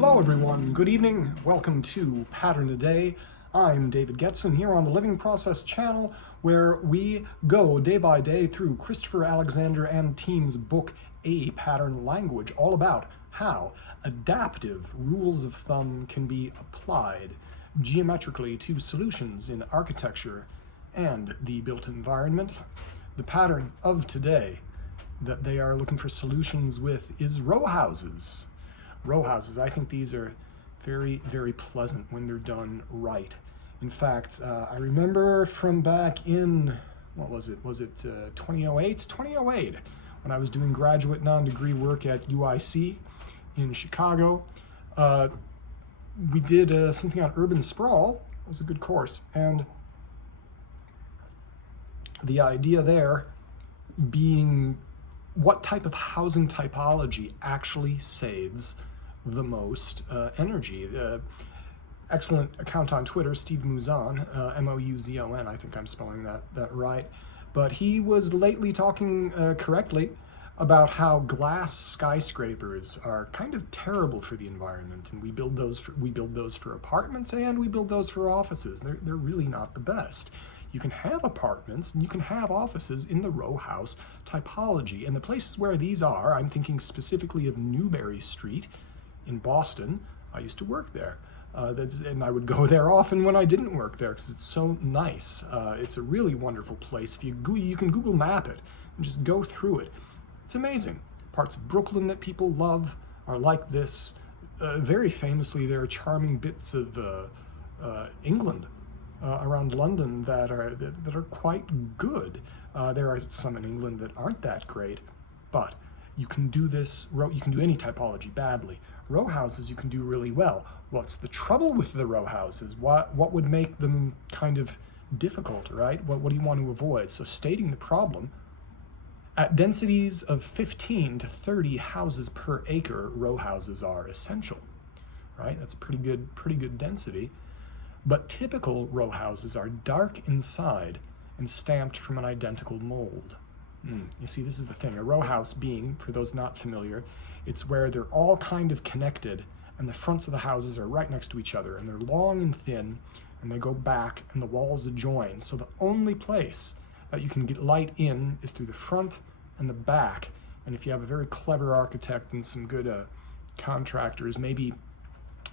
Hello everyone, good evening, welcome to Pattern a Day. I'm David Getson here on the Living Process channel, where we go day by day through Christopher Alexander and team's book, A Pattern Language, all about how adaptive rules of thumb can be applied geometrically to solutions in architecture and the built environment. The pattern of today that they are looking for solutions with is row houses. Row houses, I think these are very, very pleasant when they're done right. In fact, I remember from back in, what was it? Was it 2008? 2008, when I was doing graduate non-degree work at UIC in Chicago. We did something on urban sprawl. It was a good course. And the idea there being what type of housing typology actually saves the most energy. Excellent account on Twitter, Steve Mouzon, M-O-U-Z-O-N, I think I'm spelling that right. But he was lately talking correctly about how glass skyscrapers are kind of terrible for the environment, and we build those for apartments and we build those for offices. They're really not the best. You can have apartments and you can have offices in the row house typology. And the places where these are, I'm thinking specifically of Newbury Street in Boston. I used to work there. And I would go there often when I didn't work there because it's so nice. It's a really wonderful place. If you can Google map it and just go through it. It's amazing. Parts of Brooklyn that people love are like this. Very famously, there are charming bits of England around London that are quite good. There are some in England that aren't that great, but you can do this. You can do any typology badly. Row houses you can do really well. What's the trouble with the row houses? What would make them kind of difficult, right? What do you want to avoid? So stating the problem, at densities of 15 to 30 houses per acre, row houses are essential, right? That's pretty good density. But typical row houses are dark inside and stamped from an identical mold. You see, this is the thing. A row house being, for those not familiar, it's where they're all kind of connected and the fronts of the houses are right next to each other and they're long and thin and they go back and the walls adjoin. So the only place that you can get light in is through the front and the back. And if you have a very clever architect and some good contractors, maybe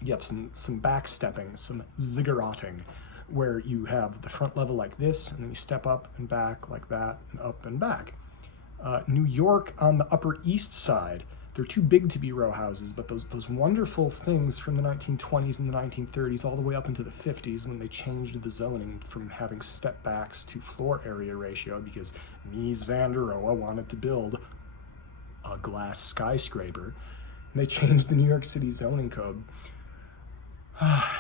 you have some backstepping, some ziggurating, where you have the front level like this, and then you step up and back like that, and up and back. New York on the Upper East Side, they're too big to be row houses, but those wonderful things from the 1920s and the 1930s, all the way up into the 50s, when they changed the zoning from having step backs to floor area ratio, because Mies van der Rohe wanted to build a glass skyscraper, and they changed the New York City zoning code.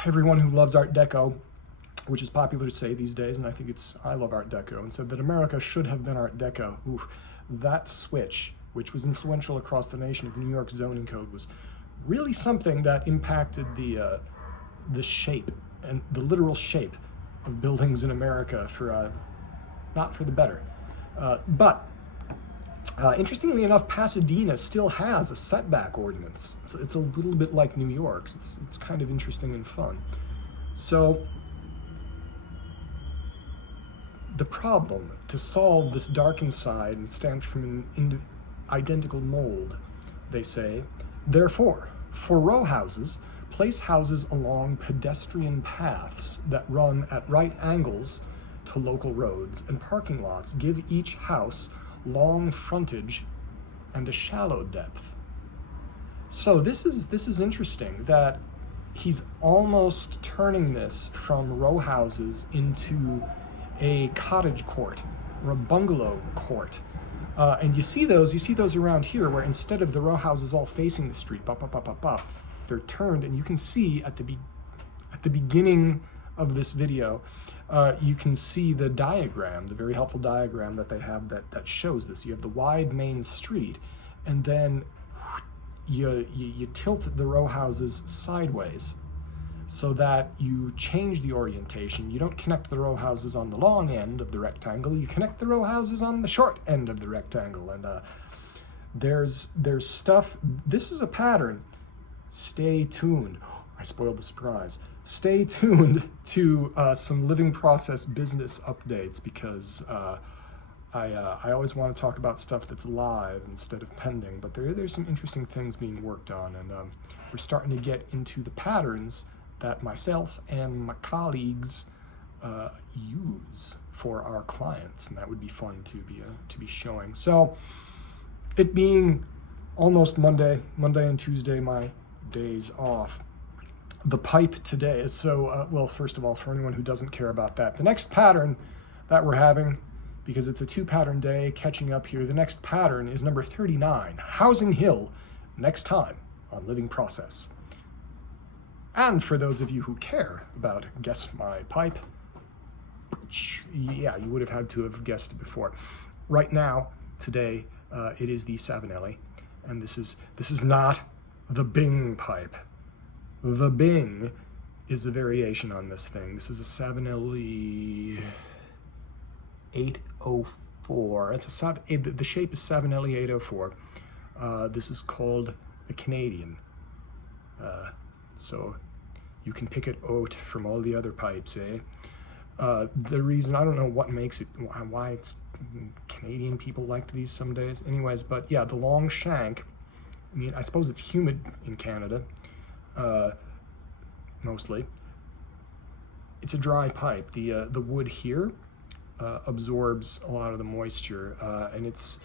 Everyone who loves Art Deco, which is popular to say these days, and I love Art Deco, and said that America should have been Art Deco. Oof, that switch, which was influential across the nation of New York zoning code, was really something that impacted the shape and the literal shape of buildings in America for not for the better. But interestingly enough, Pasadena still has a setback ordinance. It's a little bit like New York's. It's kind of interesting and fun. So the problem to solve this dark inside and stamped from an identical mold, they say, therefore, for row houses, place houses along pedestrian paths that run at right angles to local roads and parking lots. Give each house long frontage and a shallow depth. So this is interesting that he's almost turning this from row houses into a cottage court or a bungalow court. And you see those around here, where instead of the row houses all facing the street, they're turned, and you can see at the beginning of this video, you can see the diagram, the very helpful diagram that they have that shows this. You have the wide main street, and then you tilt the row houses sideways so that you change the orientation. You don't connect the row houses on the long end of the rectangle, you connect the row houses on the short end of the rectangle. And there's stuff, this is a pattern stay tuned. I spoiled the surprise. Stay tuned to some Living Process business updates, because I always want to talk about stuff that's live instead of pending, but there's some interesting things being worked on, and we're starting to get into the patterns that myself and my colleagues use for our clients, and that would be fun to be showing. So, it being almost Monday and Tuesday, my days off. The pipe today. So, well, first of all, for anyone who doesn't care about that, the next pattern that we're having, because it's a 2-pattern day, catching up here, the next pattern is number 39, Housing Hill, next time on Living Process. And for those of you who care about Guess My Pipe, yeah, you would have had to have guessed it before. Right now, today, it is the Savinelli, and this is not the Bing pipe. The Bing is a variation on this thing. This is a Savinelli 804. It's the shape is Savinelli 804. This is called the Canadian. So you can pick it out from all the other pipes, eh? The reason, I don't know what makes it, why it's Canadian people liked these some days. Anyways, but yeah, the long shank, I mean, I suppose it's humid in Canada, mostly. It's a dry pipe. The wood here absorbs a lot of the moisture, and it's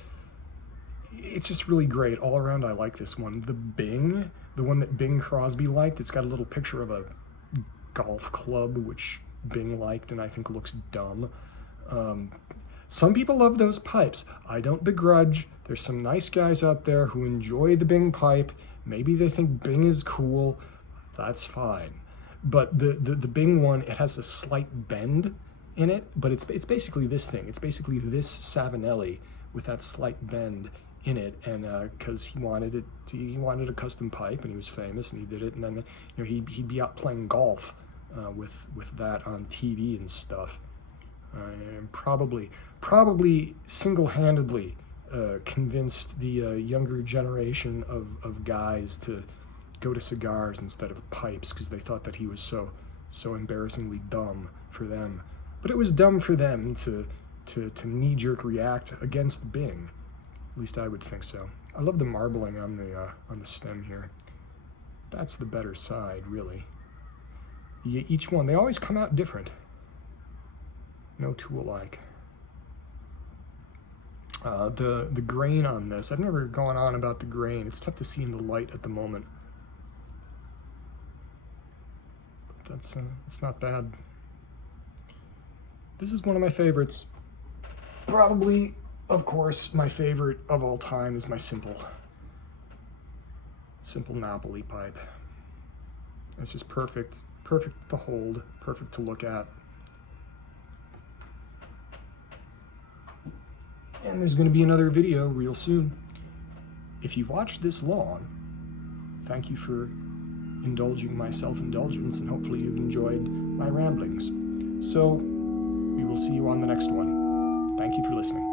just really great all around. I like this one. The Bing, the one that Bing Crosby liked, it's got a little picture of a golf club, which Bing liked and I think looks dumb. Some people love those pipes. I don't begrudge. There's some nice guys out there who enjoy the Bing pipe. Maybe they think Bing is cool. That's fine. But the Bing one, it has a slight bend in it, but it's basically this thing. It's basically this Savinelli with that slight bend in it, and because he wanted a custom pipe, and he was famous, and he did it, and then he'd be out playing golf with that on TV and stuff. And probably single-handedly convinced the younger generation of guys to go to cigars instead of pipes, because they thought that he was so embarrassingly dumb for them. But it was dumb for them to knee-jerk react against Bing. At least I would think so. I love the marbling on the stem here. That's the better side, really. Each one, they always come out different. No two alike. The grain on this, I've never gone on about the grain. It's tough to see in the light at the moment. But it's not bad. This is one of my favorites. Probably, of course, my favorite of all time is my simple Napoli pipe. It's just perfect to hold, perfect to look at. And there's going to be another video real soon. If you've watched this long, thank you for indulging my self-indulgence, and hopefully you've enjoyed my ramblings. So, we will see you on the next one. Thank you for listening.